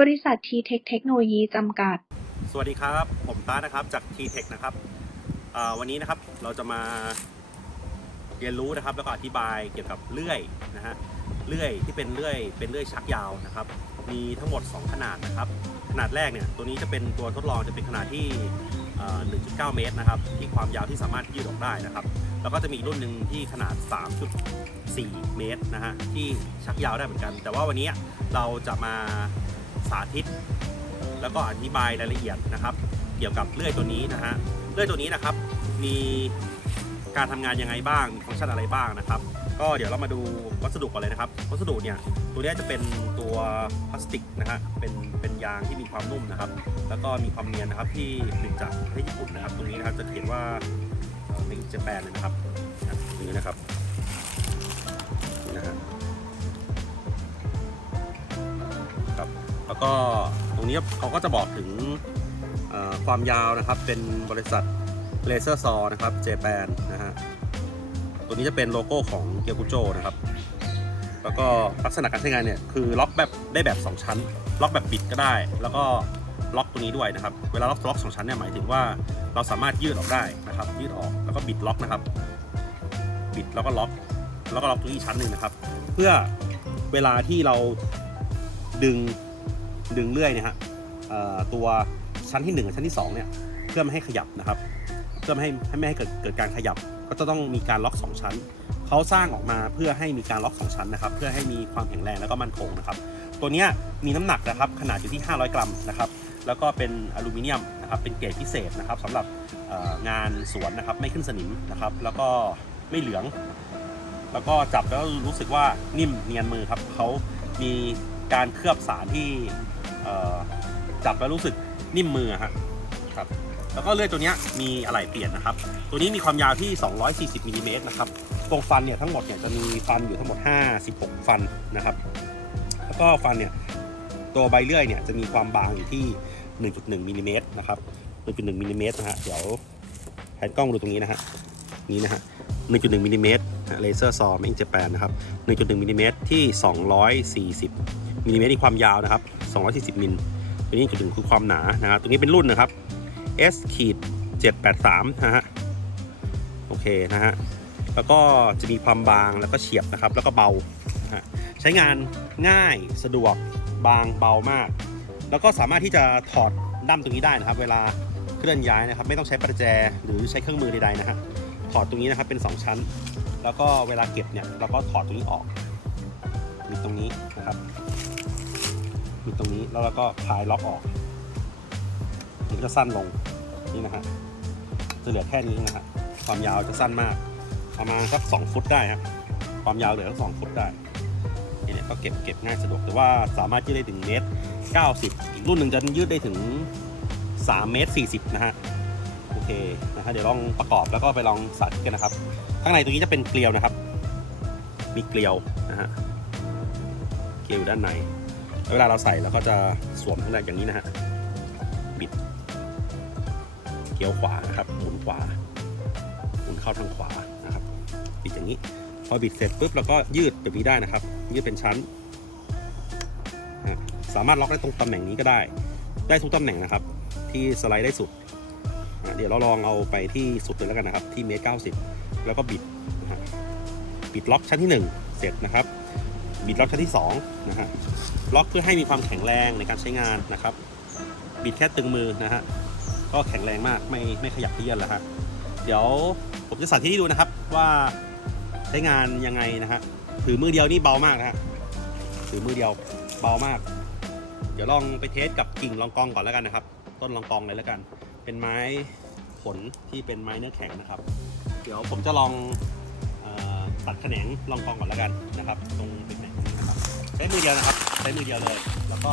บริษัททีเทคเทคโนโลยีจำกัด สวัสดีครับ ผมต้านะครับจาก T-Tech นะครับวันนี้นะครับเราจะมาเรียนรู้นะครับแล้วก็อธิบายเกี่ยวกับเลื่อยนะฮะเลื่อยที่เป็นเลื่อยเป็นเลื่อยชักยาวนะครับ มีทั้งหมด 2 ขนาดนะครับ ขนาดแรกเนี่ยตัวนี้จะเป็นตัวทดลองจะเป็นขนาดที่อ่า1.9 เมตรนะครับ ที่ความยาวที่สามารถยืดออกได้นะครับ แล้วก็จะมีอีกรุ่นหนึ่งที่ขนาด 3.4 เมตรนะฮะที่ชักยาวได้เหมือนกัน แต่ว่าวันนี้เราจะมา สาธิต แล้วก็อธิบายรายละเอียดนะครับ เกี่ยวกับเลื่อยตัวนี้นะฮะเลื่อยตัวนี้นะครับ มีการทำงานยังไงบ้างมีฟังก์ชันอะไรบ้างนะครับ ก็เดี๋ยวเรามาดูวัสดุก่อนเลยนะครับ วัสดุเนี่ยตัวนี้จะเป็นตัวพลาสติกนะฮะเป็นเป็นยางที่มีความนุ่มนะครับ แล้วก็มีความเนียนนะครับที่ผลิตจากประเทศญี่ปุ่นนะครับ ตรงนี้นะครับจะเขียนว่าเมกเจแปนเลยนะครับนะตรงนี้นะครับ แล้วก็ตรงนี้เขาก็จะบอกถึงความยาวนะครับ เป็นบริษัทเลเซอร์ซอนะครับเจแปนนะฮะ ตัวนี้จะเป็นโลโก้ของเกียวกุโจนะครับ แล้วก็ลักษณะการใช้งานเนี่ยคือล็อกแบบได้แบบ 2 ชั้น ล็อกแบบบิดก็ได้ แล้วก็ล็อกตัวนี้ด้วยนะครับ เวลาล็อกล็อกสองชั้นเนี่ยหมายถึงว่าเราสามารถยืดออกได้นะครับ ยืดออกแล้วก็บิดล็อกนะครับ บิดแล้วก็ล็อก แล้วก็ล็อกตัวนี้อีกชั้นหนึ่งนะครับ เพื่อเวลาที่เราดึง ดึงเลื่อยเนี่ยฮะตัวชั้นที่1กับชั้นที่2เนี่ยเพื่อไม่ให้ขยับนะครับเพื่อไม่ให้ไม่ให้เกิดเกิดการขยับ ก็จะต้องมีการล็อก 2 ชั้นเขาสร้างออกมาเพื่อให้มีการล็อก 2 ชั้นนะครับ เพื่อให้มีความแข็งแรงแล้วก็มั่นคงนะครับ ตัวนี้มีน้ำหนักนะครับ ขนาดอยู่ที่ 500 กรัมนะครับ แล้วก็เป็นอลูมิเนียมนะครับ เป็นเกรดพิเศษนะครับสำหรับงานสวนนะครับ ไม่ขึ้นสนิมนะครับ แล้วก็ไม่เหลือง แล้วก็จับแล้วรู้สึกว่านิ่มเนียนมือครับเขามีการเคลือบสารที่ จับแล้วรู้สึกนิ่มมือฮะครับแล้วก็เลื่อยตัวนี้มีอะไรเปลี่ยนนะครับ ตัวนี้มีความยาวที่ 240มิลลิเมตรนะครับตรงฟันเนี่ยทั้งหมดเนี่ยจะมีฟันอยู่ทั้งหมด 56 ฟันนะครับ แล้วก็ฟันเนี่ยตัวใบเลื่อยเนี่ยจะมีความบางอยู่ที่ 1.1มิลลิเมตรนะครับ1.1มิลลิเมตรนะฮะเดี๋ยวแผนกล้องดูตรงนี้นะฮะนี่นะฮะ1.1มิลลิเมตรเลเซอร์ซอมเองเจแปนนะครับ1.1มิลลิเมตรที่ 240 มิลลิเมตรในความยาวนะครับ240มิลตัวนี้จุดหนึ่งคือความหนานะครับตัวนี้เป็นรุ่นนะครับ S ขีด783นะฮะโอเคนะฮะแล้วก็จะมีความบางแล้วก็เฉียบนะครับ แล้วก็เบาใช้งานง่ายสะดวกบางเบามาก แล้วก็สามารถที่จะถอดดั้มตรงนี้ได้นะครับ เวลาเคลื่อนย้ายนะครับ ไม่ต้องใช้ประแจหรือใช้เครื่องมือใดๆนะฮะถอดตรงนี้นะครับเป็น 2 ชั้น แล้วก็เวลาเก็บเนี่ยเราก็ถอดตรงนี้ออกมีตรงนี้นะครับ มีตรงนี้แล้วเราก็คลายล็อกออก มันก็จะสั้นลงนี่นะฮะจะเหลือแค่นี้นะฮะความยาวจะสั้นมาก ประมาณสัก2ฟุตได้ครับความยาวเหลือสัก2ฟุตได้นี่เนี่ยก็เก็บเก็บง่ายสะดวกแต่ว่าสามารถยืดได้ถึงเมตร90อีกรุ่นหนึ่งจะยืดได้ถึง3เมตร40นะฮะโอเคนะฮะเดี๋ยวลองประกอบแล้วก็ไปลองสาธิตกันนะครับ ข้างในตรงนี้จะเป็นเกลียวนะครับ มีเกลียวนะฮะเกลียวด้านใน เวลาเราใส่เราก็จะสวมข้างในอย่างนี้นะฮะ บิด เกี่ยวขวานะครับหมุนขวาหมุนเข้าทางขวานะครับ บิดอย่างนี้ พอบิดเสร็จปุ๊บเราก็ยืดแบบนี้ได้นะครับ ยืดเป็นชั้น สามารถล็อกได้ตรงตำแหน่งนี้ก็ได้ ได้ทุกตำแหน่งนะครับ ที่สไลด์ได้สุด เดี๋ยวเราลองเอาไปที่สุดเลยแล้วกันนะครับ ที่เมตรเก้าสิบแล้วก็บิด บิดล็อกชั้นที่หนึ่งเสร็จนะครับ บิดล็อกชั้นที่สองนะฮะ ล็อกเพื่อให้มีความแข็งแรงในการใช้งานนะครับ บิดแค่ตึงมือนะฮะก็แข็งแรงมากไม่ไม่ขยับเยื่อนแล้วฮะเดี๋ยวผมจะสาธิตให้ดูนะครับว่าใช้งานยังไงนะฮะถือมือเดียวนี่เบามากนะฮะถือมือเดียวเบามาก เดี๋ยวลองไปเทสกับกิ่งลองกองก่อนแล้วกันนะครับ ต้นลองกองเลยแล้วกัน เป็นไม้ผลที่เป็นไม้เนื้อแข็งนะครับ เดี๋ยวผมจะลองออตัดแขนงลองกองก่อนแล้วกันนะครับ ตรงเป็นแขนงนะครับ ใช้มือเดียวนะครับ ใช้มือเดียวเลย แล้วก็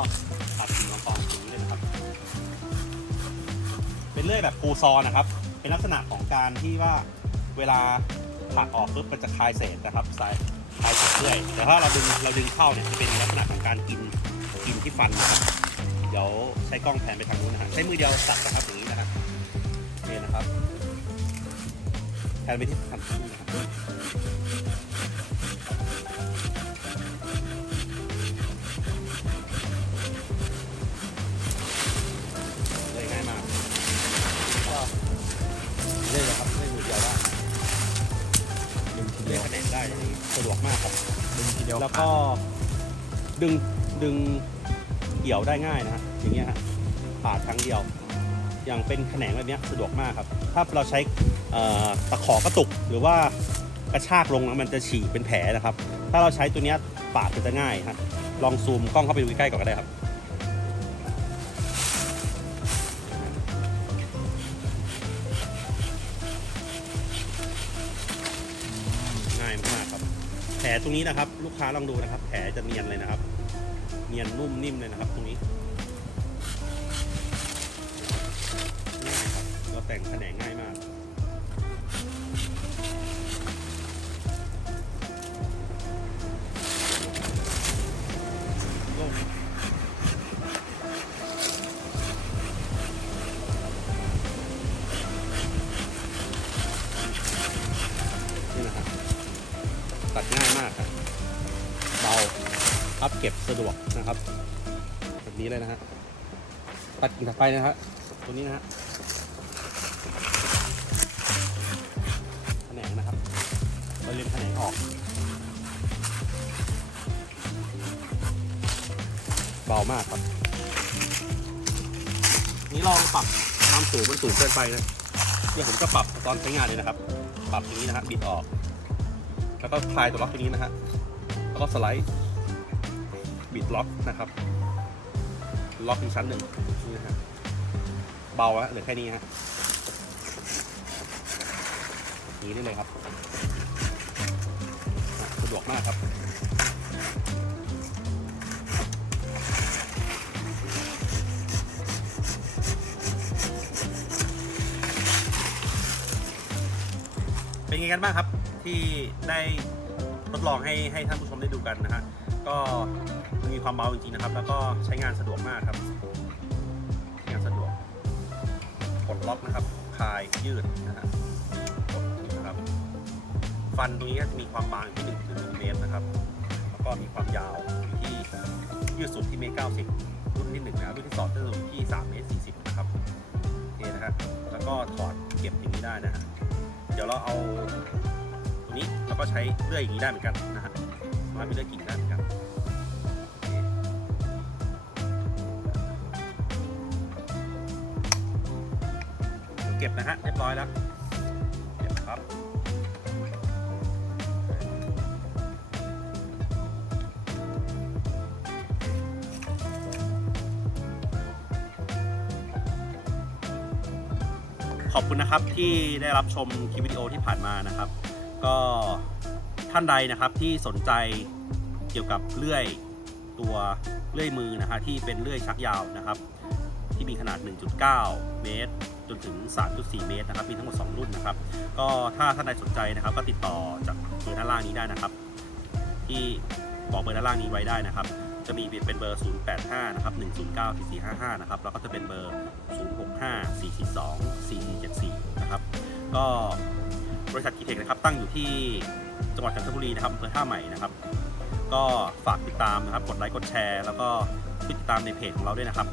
ตัดกิ่งลองกองตรงนี้เลยนะครับ เป็นเลื่อยแบบฟูซอนะครับ เป็นลักษณะของการที่ว่าเวลาผักออกปุ๊บมันจะคลายเศษนะครับสายคลายเศษเลื่อย แต่ถ้าเราดึงเราดึงเข้าเนี่ยจะเป็นลักษณะของการกินกินที่ฟันนะครับ เดี๋ยวใช้กล้องแผนไปทางนู้นนะฮะใช้มือเดียวตัดนะครับอย่างนี้นะครับโอเคนะครับแผนไปที่ฟันนู้นนะครับ แล้วก็ดึงดึงเกี่ยวได้ง่ายนะฮะอย่างเงี้ยฮะปาดครั้งเดียว อย่างเป็นแขนงแบบเนี้ยสะดวกมากครับ ถ้าเราใช้ตะขอกระตุกหรือว่ากระชากลงมันจะฉีกเป็นแผลนะครับ ถ้าเราใช้ตัวเนี้ยปาดมันจะง่ายฮะลองซูมกล้องเข้าไปดูใกล้ๆก่อนก็ได้ครับ ผลตรงนี้นะครับ ลูกค้าลองดูนะครับ แผลจะเนียนเลยนะครับ เนียนนุ่มนิ่มเลยนะครับ ตรงนี้ง่ายครับเราแต่งแขนงง่ายมาก เก็บสะดวกนะครับ แบบนี้เลยนะฮะตัดกิ่งถัดไปนะฮะตัวนี้นะฮะแขนงนะครับเราเรียนแขนงออกเบามากครับ นี้ลองปรับความสูงมันสูงเกินไปนะเนี่ยผมก็ปรับตอนใช้งานเลยนะครับ ปรับตรงนี้นะฮะบิดออก แล้วก็คลายตัวล็อกตรงนี้นะฮะ แล้วก็สไลด์ บิดล็อกนะครับ ล็อกอีกชั้นหนึ่งนี่ฮะเบาแล้วเหลือแค่นี้ฮะนี้ได้เลยครับ สะดวกมากครับเป็นไงกันบ้างครับที่ได้ทดลองให้ให้ท่านผู้ชมได้ดูกันนะฮะ ก็มีความเบาจริงๆนะครับ แล้วก็ใช้งานสะดวกมากครับใช้งานสะดวกกดล็อกนะครับคลายยืดนะฮะกดนะครับ ฟันตรงนี้ก็จะมีความบางอยู่ที่1ถึง1เมตรนะครับ แล้วก็มีความยาวที่ยืดสุดที่เมตรเก้าสิบรุ่นที่หนึ่งนะรุ่นที่สองจะอยู่ที่3เมตรสี่สิบนะครับโอเคนะฮะแล้วก็ถอดเก็บอย่างนี้ได้นะฮะเดี๋ยวเราเอาตัวนี้แล้วก็ใช้เลื่อยอย่างนี้ได้เหมือนกันนะฮะ สามาเป็นเลื่อยกิ่งได้เหมือนกันเก็บนะฮะเรียบร้อยแล้วเก็บครับขอบคุณนะครับที่ได้รับชมคลิปวิดีโอที่ผ่านมานะครับ ก็ ท่านใดนะครับที่สนใจเกี่ยวกับเลื่อยตัวเลื่อยมือนะฮะที่เป็นเลื่อยชักยาวนะครับ ที่มีขนาด 1.9 เมตร จนถึง 3.4 เมตรนะครับมีทั้งหมด 2 รุ่นนะครับ ก็ถ้าท่านใดสนใจนะครับ ก็ติดต่อจากเบอร์ด้านล่างนี้ได้นะครับ ที่บอกเบอร์ด้านล่างนี้ไว้ได้นะครับ จะมีเป็นเบอร์ 085 นะครับ 109 4455 นะครับ แล้วก็จะเป็นเบอร์ 065 442 4474 นะครับ ก็ บริษัทกีเทคนะครับตั้งอยู่ที่จังหวัดจันทบุรีนะครับอำเภอท่าใหม่นะครับ ก็ฝากติดตามนะครับกดไลค์กดแชร์ แล้วก็ติดตามในเพจของเราด้วยนะครับ